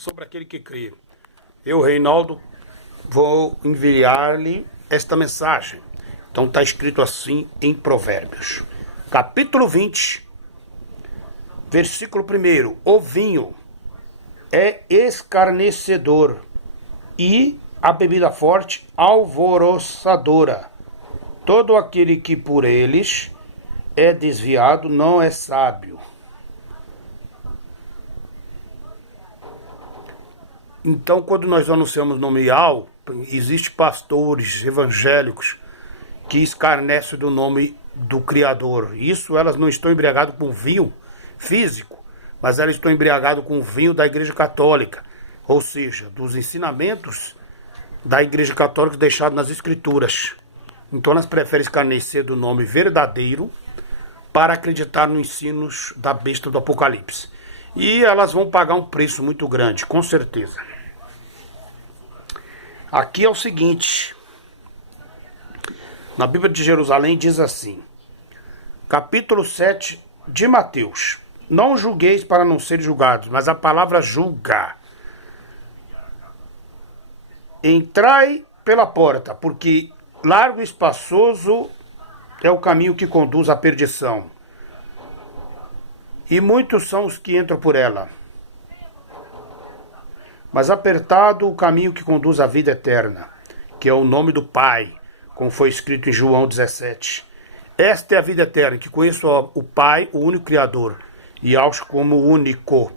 sobre aquele que crê. Eu, Reinaldo, vou enviar-lhe esta mensagem. Então está escrito assim em Provérbios. Capítulo 20, versículo 1. O vinho é escarnecedor e a bebida forte alvoroçadora. Todo aquele que por eles é desviado não é sábio. Então, quando nós anunciamos nomeal, existem pastores evangélicos que escarnecem do nome do Criador. Isso, elas não estão embriagadas com vinho físico, mas elas estão embriagadas com o vinho da Igreja Católica, ou seja, dos ensinamentos da Igreja Católica deixados nas Escrituras. Então, elas preferem escarnecer do nome verdadeiro para acreditar nos ensinos da besta do Apocalipse. E elas vão pagar um preço muito grande, com certeza. Aqui é o seguinte. Na Bíblia de Jerusalém diz assim. Capítulo 7 de Mateus. Não julgueis para não ser julgados, mas a palavra julga. Entrai pela porta, porque largo e espaçoso é o caminho que conduz à perdição. E muitos são os que entram por ela. Mas apertado o caminho que conduz à vida eterna, que é o nome do Pai, como foi escrito em João 17. Esta é a vida eterna, que conheço o Pai, o único Criador, e aos como único,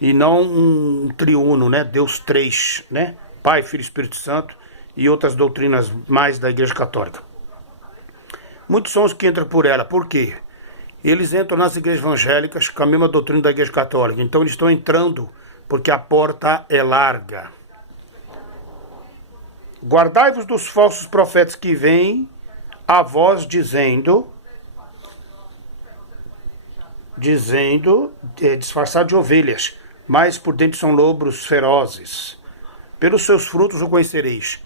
e não um triuno, né? Deus três, né? Pai, Filho e Espírito Santo, e outras doutrinas mais da Igreja Católica. Muitos são os que entram por ela. Por quê? Eles entram nas igrejas evangélicas com a mesma doutrina da Igreja Católica. Então eles estão entrando porque a porta é larga. Guardai-vos dos falsos profetas que vêm a vós dizendo, disfarçado de ovelhas, mas por dentro são lobos ferozes. Pelos seus frutos o conhecereis.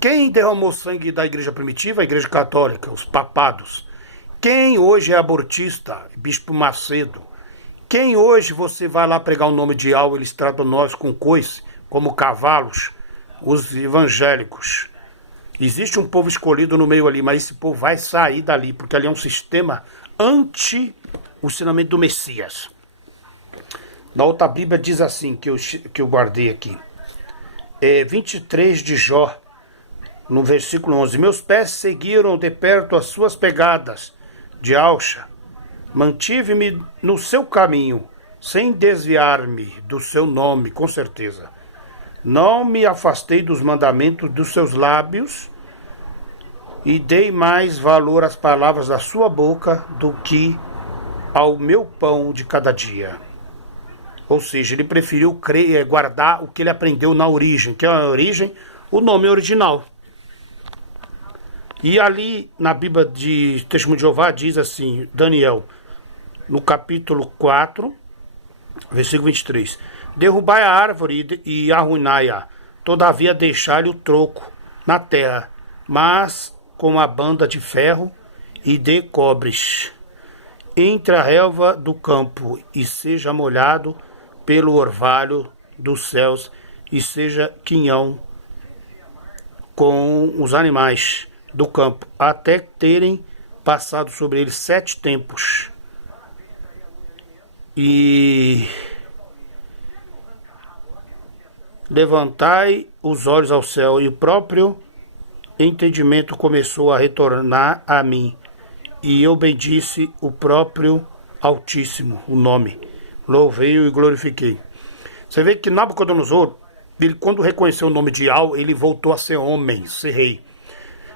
Quem derramou sangue da igreja primitiva? A Igreja Católica, os papados. Quem hoje é abortista? Bispo Macedo. Quem hoje você vai lá pregar o nome de algo, eles tratam nós com coice, como cavalos? Os evangélicos. Existe um povo escolhido no meio ali, mas esse povo vai sair dali, porque ali é um sistema anti o ensinamento do Messias. Na outra Bíblia diz assim, que eu guardei aqui. 23 de Jó, no versículo 11. Meus pés seguiram de perto as suas pegadas de alça. Mantive-me no seu caminho, sem desviar-me do seu nome, com certeza. Não me afastei dos mandamentos dos seus lábios e dei mais valor às palavras da sua boca do que ao meu pão de cada dia. Ou seja, ele preferiu guardar o que ele aprendeu na origem, que é a origem, o nome original. E ali na Bíblia de Testemunho de Jeová diz assim, Daniel, no capítulo 4, versículo 23. Derrubai a árvore e arruinai-a, todavia deixai-lhe o troco na terra, mas com a banda de ferro e de cobres. Entre a relva do campo e seja molhado pelo orvalho dos céus e seja quinhão com os animais do campo, até terem passado sobre ele 7 tempos. E levantai os olhos ao céu, e o próprio entendimento começou a retornar a mim, e eu bendisse o próprio Altíssimo, o nome, louvei-o e glorifiquei. Você vê que Nabucodonosor, ele, quando reconheceu o nome de Yahweh, ele voltou a ser homem, ser rei,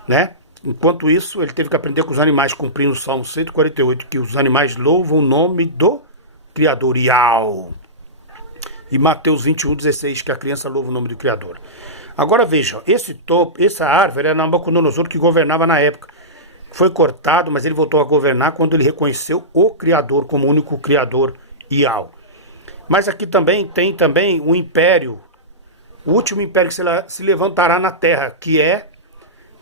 né? Enquanto isso, ele teve que aprender com os animais, cumprindo o Salmo 148, que os animais louvam o nome do Criador, Yahweh. E Mateus 21:16, que a criança louva o nome do Criador. Agora vejam, essa árvore era Nabucodonosor que governava na época. Foi cortado, mas ele voltou a governar quando ele reconheceu o Criador como único Criador, Yahweh. Mas aqui também tem um império, o último império que se levantará na terra, que é,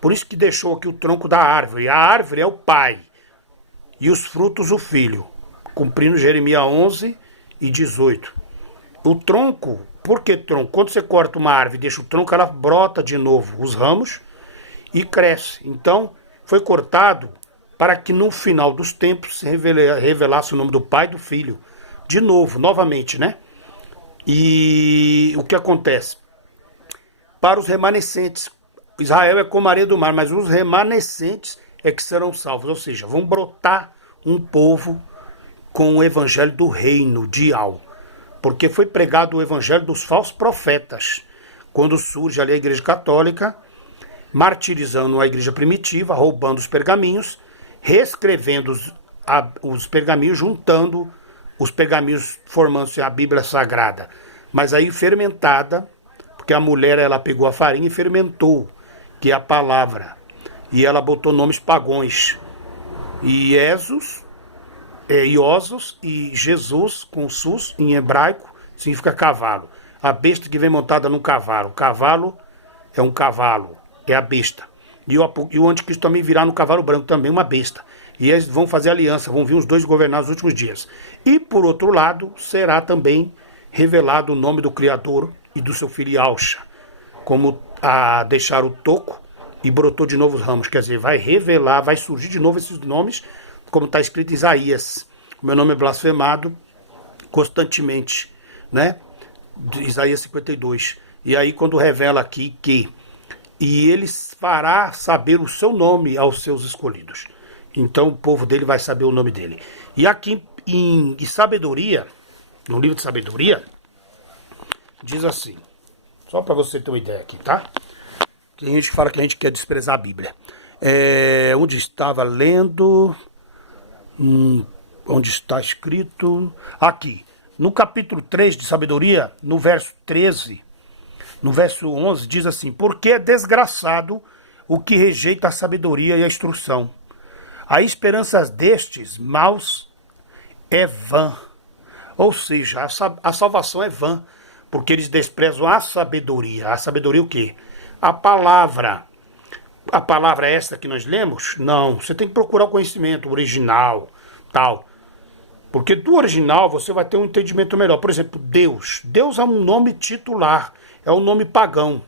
por isso que deixou aqui o tronco da árvore. A árvore é o pai e os frutos o filho, cumprindo Jeremias 11 e 18. O tronco Por que tronco? Quando você corta uma árvore e deixa o tronco, ela brota de novo os ramos e cresce. Então, foi cortado para que no final dos tempos se revelasse o nome do Pai e do Filho. De novo, novamente, né? E o que acontece? Para os remanescentes, Israel é como a areia do mar, mas os remanescentes é que serão salvos. Ou seja, vão brotar um povo com o evangelho do reino de Yahweh. Porque foi pregado o evangelho dos falsos profetas. Quando surge ali a igreja católica, martirizando a igreja primitiva, roubando os pergaminhos, reescrevendo os pergaminhos, juntando os pergaminhos, formando-se a Bíblia Sagrada. Mas aí fermentada, porque a mulher ela pegou a farinha e fermentou, que é a palavra. E ela botou nomes pagões. E Iesus, Iosos e Jesus, com sus, em hebraico, significa cavalo. A besta que vem montada num cavalo. O cavalo é um cavalo, é a besta. E o anticristo também virá no cavalo branco, também uma besta. E eles vão fazer aliança, vão vir os dois governar nos últimos dias. E, por outro lado, será também revelado o nome do Criador e do seu filho Yahusha, como a deixar o toco e brotou de novo os ramos. Quer dizer, vai revelar, vai surgir de novo esses nomes, como está escrito em Isaías. O meu nome é blasfemado constantemente, né? Isaías 52. E aí quando revela aqui que e ele fará saber o seu nome aos seus escolhidos. Então o povo dele vai saber o nome dele. E aqui em Sabedoria, no livro de Sabedoria, diz assim, só para você ter uma ideia aqui, tá? Tem gente que fala que a gente quer desprezar a Bíblia. Onde estava lendo, onde está escrito, aqui, no capítulo 3 de Sabedoria, no verso 13, no verso 11, diz assim, porque é desgraçado o que rejeita a sabedoria e a instrução. A esperança destes maus é vã. Ou seja, a salvação é vã, porque eles desprezam a sabedoria. A sabedoria o quê? A palavra. A palavra é essa que nós lemos? Não, você tem que procurar o conhecimento original, tal. Porque do original você vai ter um entendimento melhor. Por exemplo, Deus. Deus é um nome titular, é um nome pagão.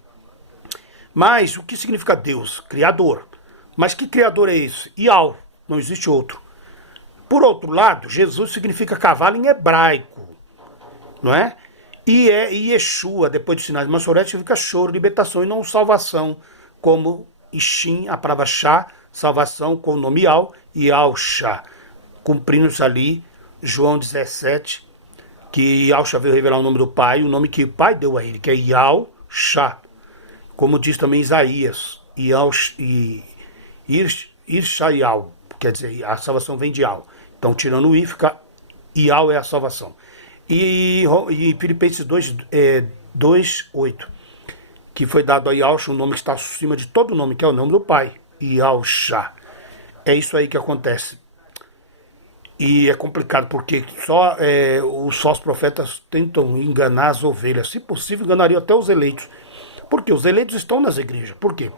Mas o que significa Deus? Criador. Mas que criador é esse? Yahweh, não existe outro. Por outro lado, Jesus significa cavalo em hebraico, não é? E Yeshua, depois dos sinais de Massorete, significa choro, libertação e não salvação, como Ishim, a palavra Shá, salvação com o nome Yahweh e Yahusha, cumprindo-se ali João 17, que Yahusha veio revelar o nome do Pai, o nome que o Pai deu a ele, que é Yahusha, como diz também Isaías, Irshayahu, quer dizer, a salvação vem de Yahweh. Então, tirando o I, fica Yahweh é a salvação. E Filipenses 2:8, que foi dado a Yahusha, um nome que está acima de todo nome, que é o nome do Pai, Yahusha. É isso aí que acontece. E é complicado, porque os falsos profetas tentam enganar as ovelhas. Se possível, enganariam até os eleitos. Porque os eleitos estão nas igrejas. Por quê?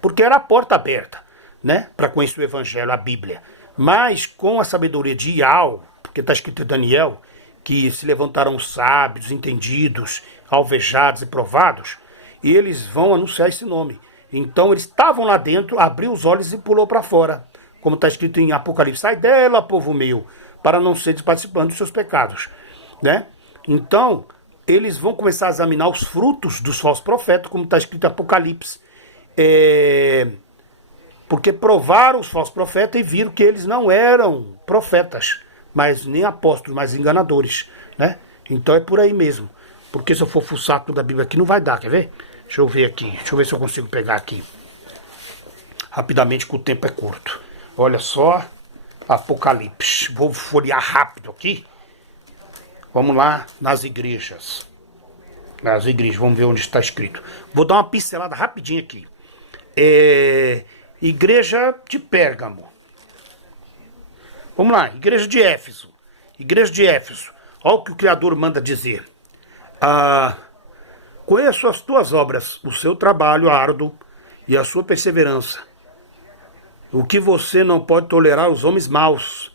Porque era a porta aberta, né, para conhecer o Evangelho, a Bíblia. Mas com a sabedoria de Yahweh, porque está escrito em Daniel, que se levantaram sábios, entendidos, alvejados e provados, e eles vão anunciar esse nome. Então eles estavam lá dentro, abriu os olhos e pulou para fora. Como está escrito em Apocalipse, sai dela, povo meu, para não seres participantes dos seus pecados, né? Então, eles vão começar a examinar os frutos dos falsos profetas, como está escrito em Apocalipse. Porque provaram os falsos profetas e viram que eles não eram profetas, mas nem apóstolos, mas enganadores, né? Então é por aí mesmo. Porque se eu for fuçar tudo da Bíblia aqui, não vai dar, quer ver? Deixa eu ver aqui, deixa eu ver se eu consigo pegar aqui. Rapidamente, que o tempo é curto. Olha só, Apocalipse. Vou folhear rápido aqui. Vamos lá nas igrejas. Nas igrejas, vamos ver onde está escrito. Vou dar uma pincelada rapidinho aqui. Igreja de Pérgamo. Vamos lá, igreja de Éfeso. Igreja de Éfeso. Olha o que o Criador manda dizer. Conheço as tuas obras, o seu trabalho árduo e a sua perseverança. O que você não pode tolerar os homens maus.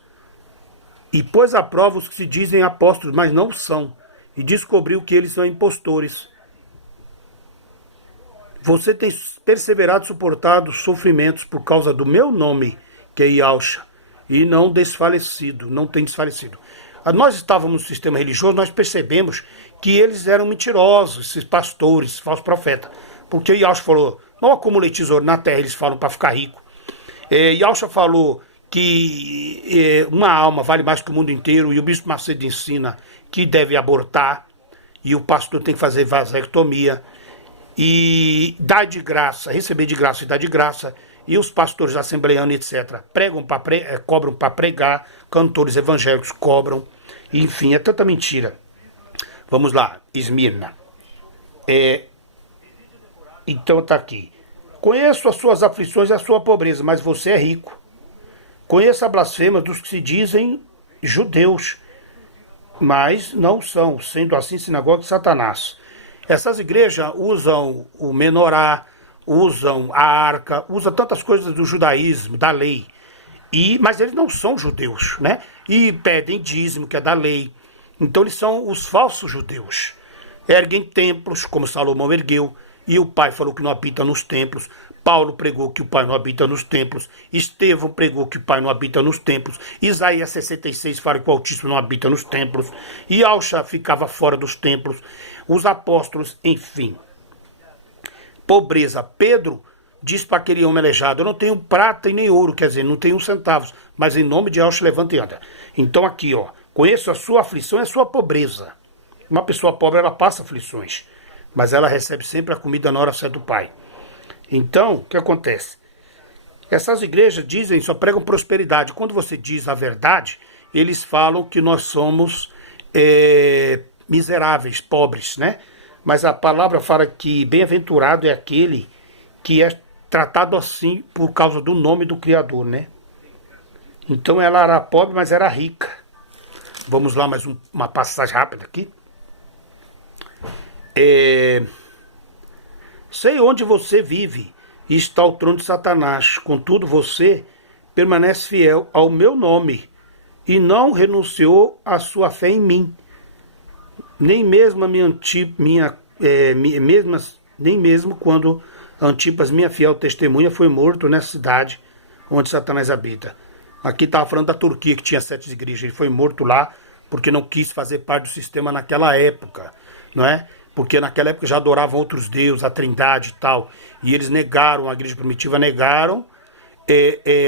E pôs à prova os que se dizem apóstolos, mas não são. e descobriu que eles são impostores. Você tem perseverado e suportado sofrimentos por causa do meu nome, que é Yahusha, e não desfalecido, não tem desfalecido. Nós estávamos no sistema religioso, nós percebemos que eles eram mentirosos, esses pastores, falsos profetas. Porque Yahusha falou, não acumulei tesouro na terra, eles falam para ficar rico. Yahusha falou que uma alma vale mais que o mundo inteiro, e o Bispo Macedo ensina que deve abortar, e o pastor tem que fazer vasectomia, e dar de graça, receber de graça e dar de graça, e os pastores assembleanos, etc., cobram para pregar, cantores evangélicos cobram, enfim, é tanta mentira. Vamos lá, Esmirna. Então está aqui. Conheço as suas aflições e a sua pobreza, mas você é rico. Conheço a blasfêmia dos que se dizem judeus, mas não são, sendo assim sinagoga de Satanás. Essas igrejas usam o menorá, usam a arca, usam tantas coisas do judaísmo, da lei. Mas eles não são judeus, né? E pedem dízimo, que é da lei. Então eles são os falsos judeus. Erguem templos, como Salomão ergueu, e o pai falou que não habita nos templos. Paulo pregou que o pai não habita nos templos. Estevão pregou que o pai não habita nos templos. Isaías 66 fala que o Altíssimo não habita nos templos. Yahusha ficava fora dos templos. Os apóstolos, enfim. Pobreza. Pedro diz para aquele homem aleijado, eu não tenho prata e nem ouro, quer dizer, não tenho centavos, mas em nome de Yahusha levanta e anda. Então aqui, ó, conheço a sua aflição e a sua pobreza. Uma pessoa pobre, ela passa aflições, mas ela recebe sempre a comida na hora certa do Pai. Então, o que acontece? Essas igrejas dizem, só pregam prosperidade. Quando você diz a verdade, eles falam que nós somos miseráveis, pobres, né? Mas a palavra fala que bem-aventurado é aquele que é tratado assim por causa do nome do Criador, né? Então ela era pobre, mas era rica. Vamos lá, mais uma passagem rápida aqui. Sei onde você vive e está o trono de Satanás. Contudo, você permanece fiel ao meu nome e não renunciou à sua fé em mim. Nem mesmo nem mesmo quando Antipas, minha fiel testemunha, foi morto nessa cidade onde Satanás habita. Aqui estava falando da Turquia, que tinha 7 igrejas. Ele foi morto lá porque não quis fazer parte do sistema naquela época, não é? Porque naquela época já adoravam outros deuses, a Trindade e tal. E eles negaram, a igreja primitiva negaram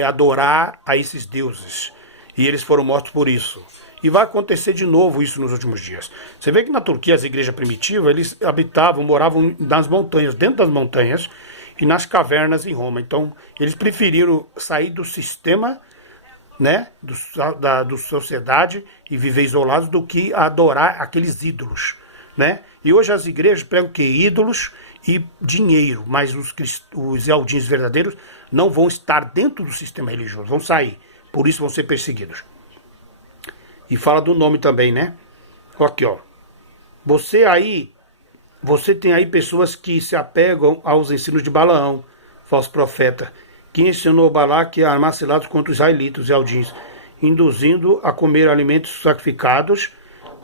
adorar a esses deuses. E eles foram mortos por isso. E vai acontecer de novo isso nos últimos dias. Você vê que na Turquia, as igrejas primitivas, eles moravam nas montanhas, dentro das montanhas e nas cavernas em Roma. Então, eles preferiram sair do sistema, né, da sociedade e viver isolados do que adorar aqueles ídolos, né? E hoje as igrejas pregam que ídolos e dinheiro, mas os eldins verdadeiros não vão estar dentro do sistema religioso, vão sair, por isso vão ser perseguidos. E fala do nome também, né? Aqui, ó. Você tem aí pessoas que se apegam aos ensinos de Balaão, falso profeta, que ensinou Balaque a armar cilados contra os israelitas e aldins, induzindo a comer alimentos sacrificados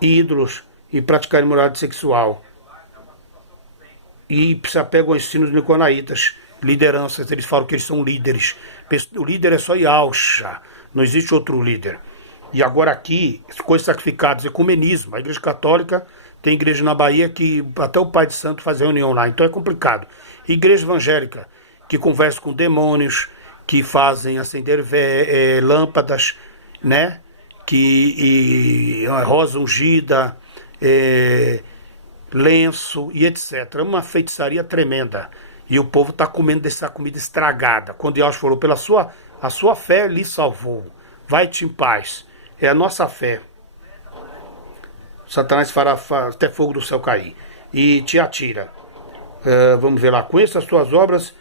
e ídolos e praticar imoralidade sexual. E se apegam aos ensinos nicolaítas, lideranças, eles falam que eles são líderes. O líder é só Yahusha, não existe outro líder. E agora aqui, coisas sacrificadas, ecumenismo. A igreja católica tem igreja na Bahia que até o pai de santo faz reunião lá, então é complicado. Igreja evangélica, que conversa com demônios, que fazem acender lâmpadas, né? Rosa ungida, lenço e etc. É uma feitiçaria tremenda. E o povo está comendo dessa comida estragada. Quando Deus falou, a sua fé lhe salvou. Vai-te em paz. É a nossa fé. Satanás fará até fogo do céu cair. E te atira. Vamos ver lá. Conheça as suas obras,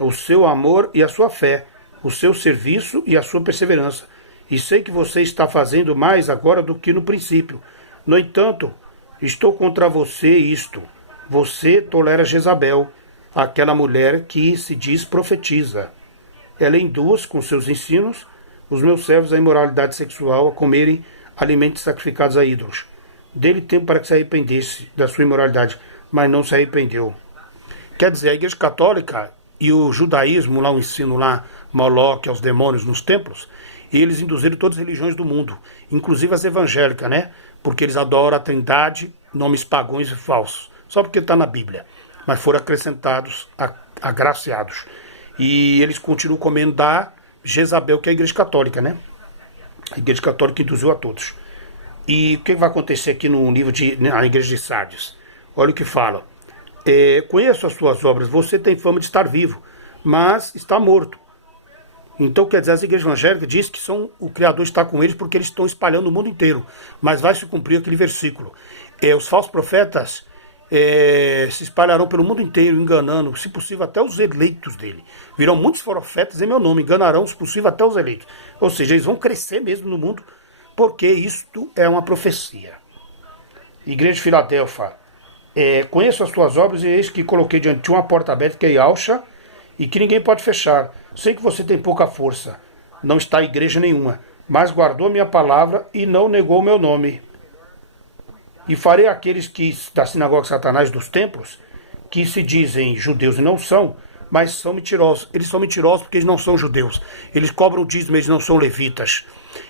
o seu amor e a sua fé, o seu serviço e a sua perseverança. E sei que você está fazendo mais agora do que no princípio. No entanto, estou contra você isto. Você tolera Jezabel, aquela mulher que se diz profetiza. Ela induz com seus ensinos os meus servos à imoralidade sexual, a comerem alimentos sacrificados a ídolos. dele tempo para que se arrependesse da sua imoralidade, mas não se arrependeu. Quer dizer, a Igreja Católica e o judaísmo, lá o ensino lá, Moloque aos demônios nos templos, eles induziram todas as religiões do mundo, inclusive as evangélicas, né? Porque eles adoram a Trindade, nomes pagãos e falsos, só porque está na Bíblia, mas foram acrescentados, agraciados. E eles continuam comendo da Jezabel, que é a Igreja Católica, né? A Igreja Católica induziu a todos. E o que vai acontecer aqui no livro na Igreja de Sardes? Olha o que fala. Conheço as suas obras, você tem fama de estar vivo, mas está morto. Então, quer dizer, as igrejas evangélicas dizem que o Criador está com eles porque eles estão espalhando no mundo inteiro. Mas vai se cumprir aquele versículo. Os falsos profetas se espalharão pelo mundo inteiro, enganando, se possível, até os eleitos dele. Virão muitos profetas em meu nome, enganarão, se possível, até os eleitos. Ou seja, eles vão crescer mesmo no mundo, porque isto é uma profecia. Igreja de Filadélfia, conheço as tuas obras e eis que coloquei diante de uma porta aberta que é Yalcha, e que ninguém pode fechar. Sei que você tem pouca força, não está em igreja nenhuma, mas guardou a minha palavra e não negou o meu nome. E farei aqueles que da sinagoga de Satanás dos templos, que se dizem judeus e não são, mas são mentirosos. Eles são mentirosos porque eles não são judeus. Eles cobram dízimo, eles não são levitas.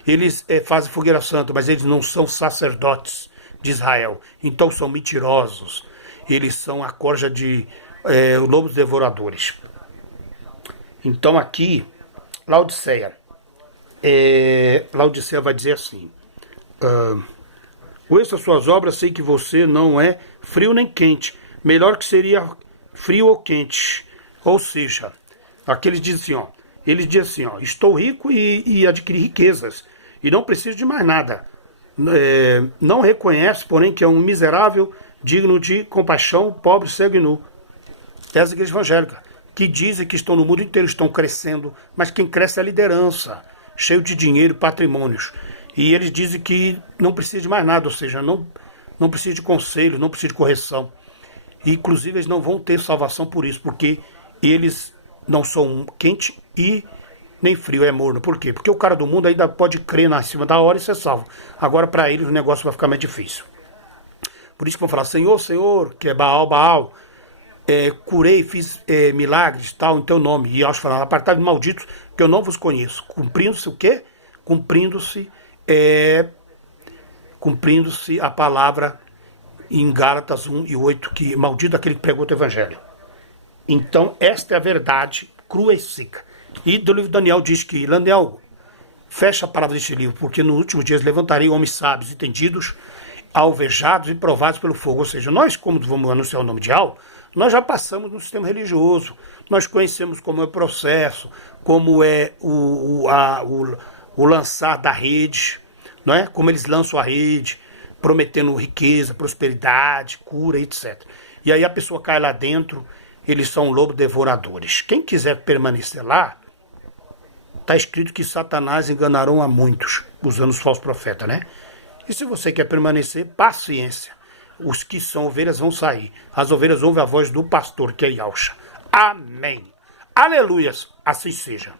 Eles fazem fogueira santa, mas eles não são sacerdotes de Israel. Então são mentirosos. Eles são a corja de lobos devoradores. Então aqui, Laodiceia. Laodiceia vai dizer assim: conheço as suas obras, sei que você não é frio nem quente. Melhor que seria frio ou quente. Ou seja, aqueles dizem assim, eles dizem assim, estou rico e adquiri riquezas, e não preciso de mais nada. Não reconhece, porém, que é um miserável, digno de compaixão, pobre, cego e nu. Essa igreja evangélica, que dizem que estão no mundo inteiro, estão crescendo, mas quem cresce é a liderança, cheio de dinheiro e patrimônios. E eles dizem que não precisa de mais nada, ou seja, não precisa de conselho, não precisa de correção. E, inclusive, eles não vão ter salvação por isso, porque eles não são quente e nem frio, é morno. Por quê? Porque o cara do mundo ainda pode crer na cima da hora e ser salvo. Agora, para eles, o negócio vai ficar mais difícil. Por isso que vão falar, Senhor, Senhor, que é Baal, Baal, curei, fiz milagres, tal, em teu nome. E aos falar, apartai de malditos, que eu não vos conheço. Cumprindo-se o quê? Cumprindo-se a palavra em Gálatas 1:8, que maldito aquele que pregou o evangelho. Então, esta é a verdade crua e seca. E do livro de Daniel diz que, Daniel, fecha a palavra deste livro, porque nos últimos dias levantarei homens sábios, entendidos, alvejados e provados pelo fogo. Ou seja, nós, como vamos anunciar o nome de Al, nós já passamos no sistema religioso, nós conhecemos como é o processo, como é o lançar da rede, não é? Como eles lançam a rede, prometendo riqueza, prosperidade, cura, etc. E aí a pessoa cai lá dentro, eles são lobos devoradores. Quem quiser permanecer lá, está escrito que Satanás enganarão a muitos, usando os falsos profetas, né? E se você quer permanecer, paciência. Os que são ovelhas vão sair. As ovelhas ouvem a voz do pastor, que é Yalcha. Amém. Aleluias. Assim seja.